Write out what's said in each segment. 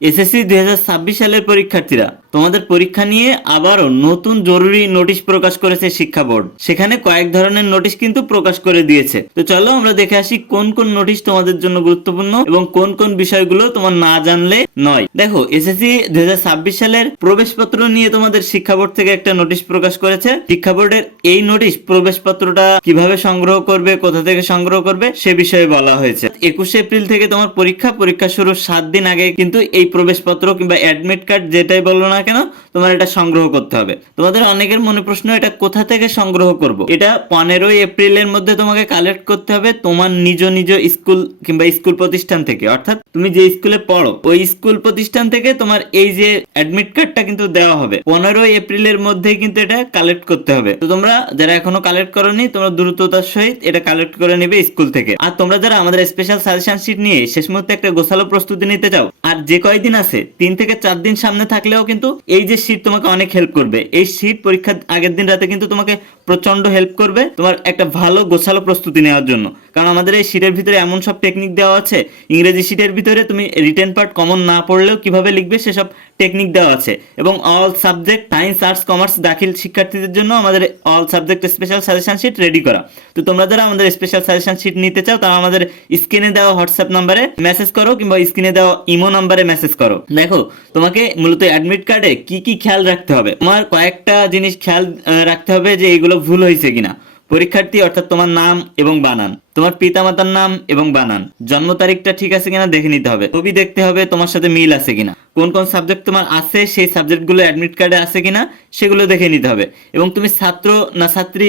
SSC 2026 সালের পরীক্ষার্থীরা, তোমাদের পরীক্ষা নিয়ে আবারও নতুন জরুরি নোটিশ প্রকাশ করেছে শিক্ষা বোর্ড। সেখানে কয়েক ধরনের নোটিশ কিন্তু প্রকাশ করে দিয়েছে। তো চলো আমরা দেখে আসি কোন কোন নোটিশ তোমাদের জন্য গুরুত্বপূর্ণ এবং কোন কোন বিষয়গুলো তোমার না জানলে নয়। দেখো, এসএসসি 2026 সালের প্রবেশপত্র নিয়ে তোমাদের শিক্ষা বোর্ড থেকে একটা নোটিশ প্রকাশ করেছে। শিক্ষা বোর্ডের এই নোটিশ প্রবেশপত্রটা কিভাবে সংগ্রহ করবে, কোথা থেকে সংগ্রহ করবে সে বিষয়ে বলা হয়েছে। 21 এপ্রিল থেকে তোমার পরীক্ষা শুরুর 7 দিন আগে কিন্তু এই প্রবেশপত্র কিংবা অ্যাডমিট কার্ড যেটাই বলো না কেন তোমার এটা সংগ্রহ করতে হবে। তোমাদের অনেকের মনে প্রশ্ন, এটা কোথা থেকে সংগ্রহ করব? এটা 15 এপ্রিলের মধ্যে তোমাকে কালেক্ট করতে হবে তোমার নিজ নিজ স্কুল কিংবা স্কুল প্রতিষ্ঠান থেকে। অর্থাৎ তুমি যে স্কুলে পড়ো ওই স্কুল প্রতিষ্ঠান থেকে তোমার এই যে অ্যাডমিট কার্ডটা কিন্তু দেওয়া হবে। 15 এপ্রিলের মধ্যেই কিন্তু এটা কালেক্ট করতে হবে। তো তোমরা যারা এখনো কালেক্ট করোনি, তোমরা দ্রুততার সহিত এটা কালেক্ট করে নেবে স্কুল থেকে। আর তোমরা যারা আমাদের স্পেশাল সাজেশন শিট নিয়ে শেষ মুহূর্তে একটা গোছালো প্রস্তুতি নিতে চাও, আর যে কয়দিন আছে 3 থেকে 4 দিন সামনে থাকলেও কিন্তু এই যে শীট তোমাকে অনেক হেল্প করবে। এই শীট পরীক্ষার আগের দিন রাতে কিন্তু তোমাকে প্রচন্ড হেল্প করবে তোমার একটা ভালো গোছালো প্রস্তুতি নেওয়ার জন্য। কারণ আমাদের এই শীটের ভিতরে এমন সব টেকনিক দেওয়া আছে, ইংরেজি শীটের ভিতরে তুমি রিটেন পার্ট কমন না পড়লেও কিভাবে লিখবে সেসব টেকনিক দেওয়া আছে। এবং all subject science, arts, commerce দাখিল শিক্ষার্থীদের জন্য আমাদের all subject special suggestion sheet ready করা। তো তোমরা যারা আমাদের স্পেশাল সাজেশন শিট নিতে চাও তারা আমাদের স্ক্রিনে দেওয়া হোয়াটসঅ্যাপ নাম্বারে মেসেজ করো কিংবা স্ক্রিনে দেওয়া ইমো নাম্বারে মেসেজ করো। দেখো, তোমাকে মূলত অ্যাডমিট কার্ডে কি কি খেয়াল রাখতে হবে, তোমার কয়েকটা জিনিস খেয়াল রাখতে হবে যে এগুলো ভুল হয়েছে কিনা। পরীক্ষার্থী অর্থাৎ তোমার নাম এবং বানান, তোমার পিতামাতার নাম এবং বানান, জন্ম তারিখটা ঠিক আছে কিনা দেখে নিতে হবে। ছবি দেখতে হবে তোমার সাথে মিল আছে কিনা, কোন কোন সাবজেক্ট তোমার আছে সেই সাবজেক্টগুলো অ্যাডমিট কার্ডে আছে কিনা সেগুলো দেখে নিতে হবে। এবং তুমি ছাত্র না ছাত্রী,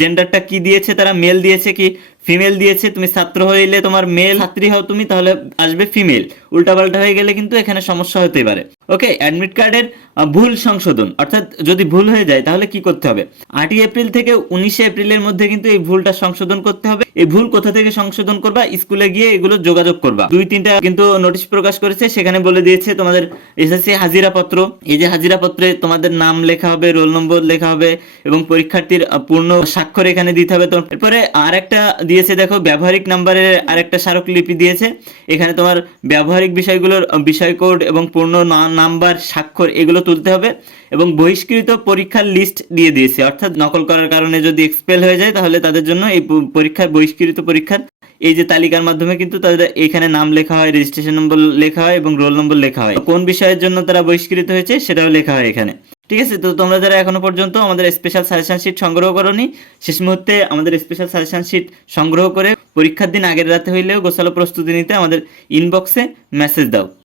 জেন্ডারটা কি দিয়েছে, তারা মেল দিয়েছে কি ফিমেল দিয়েছে। তুমি ছাত্র হইলে তোমার মেল, ছাত্রী হও তুমি তাহলে আসবে ফিমেল। উল্টাপাল্টা হয়ে গেলে কিন্তু এখানে সমস্যা হতে পারে। ওকে, অ্যাডমিট কার্ডের ভুল সংশোধন, অর্থাৎ যদি ভুল হয়ে যায় তাহলে কি করতে হবে? 8 এপ্রিল থেকে 19 এপ্রিলের মধ্যে কিন্তু এই ভুলটা সংশোধন করতে হবে। এই ভুল কোথা থেকে সংশোধন করবা? স্কুলে গিয়ে এগুলো যোগাযোগ করবা। 2-3টা কিন্তু নোটিশ প্রকাশ করেছে, সেখানে বলে দিয়েছে তোমাদের এসএসসি হাজিরাপত্র, এই যে হাজিরাপত্রে তোমাদের নাম লেখা হবে, রোল নম্বর লেখা হবে এবং পরীক্ষার্থীর পূর্ণ স্বাক্ষর এখানে দিতে হবে। এরপরে আর একটা দিয়েছে, দেখো ব্যবহারিক নাম্বারের আরেকটা স্মারকলিপি দিয়েছে। এখানে তোমার ব্যবহারিক বিষয়গুলোর বিষয় কোড এবং পূর্ণ নাম্বার, স্বাক্ষর এগুলো তুলতে হবে। এবং বহিষ্কৃত পরীক্ষার লিস্ট দিয়ে দিয়েছে, অর্থাৎ নকল করার কারণে যদি এক্সপেল হয়ে যায় তাহলে তাদের জন্য এই পরীক্ষার বহিষ্কৃত পরীক্ষার এই যে তালিকার মাধ্যমে কিন্তু তাদের এখানে নাম লেখা হয়, রেজিস্ট্রেশন নম্বর লেখা হয় এবং রোল নম্বর লেখা হয়, কোন বিষয়ের জন্য তারা বহিষ্কৃত হয়েছে সেটাও লেখা হয় এখানে। ঠিক আছে, তো তোমরা যারা এখনো পর্যন্ত আমাদের স্পেশাল সাজেশন শিট সংগ্রহ করোনি, শেষ মুহূর্তে আমাদের স্পেশাল সাজেশন শিট সংগ্রহ করে পরীক্ষার দিন আগের রাতে হইলেও গোছালো প্রস্তুতি নিতে আমাদের ইনবক্সে মেসেজ দাও।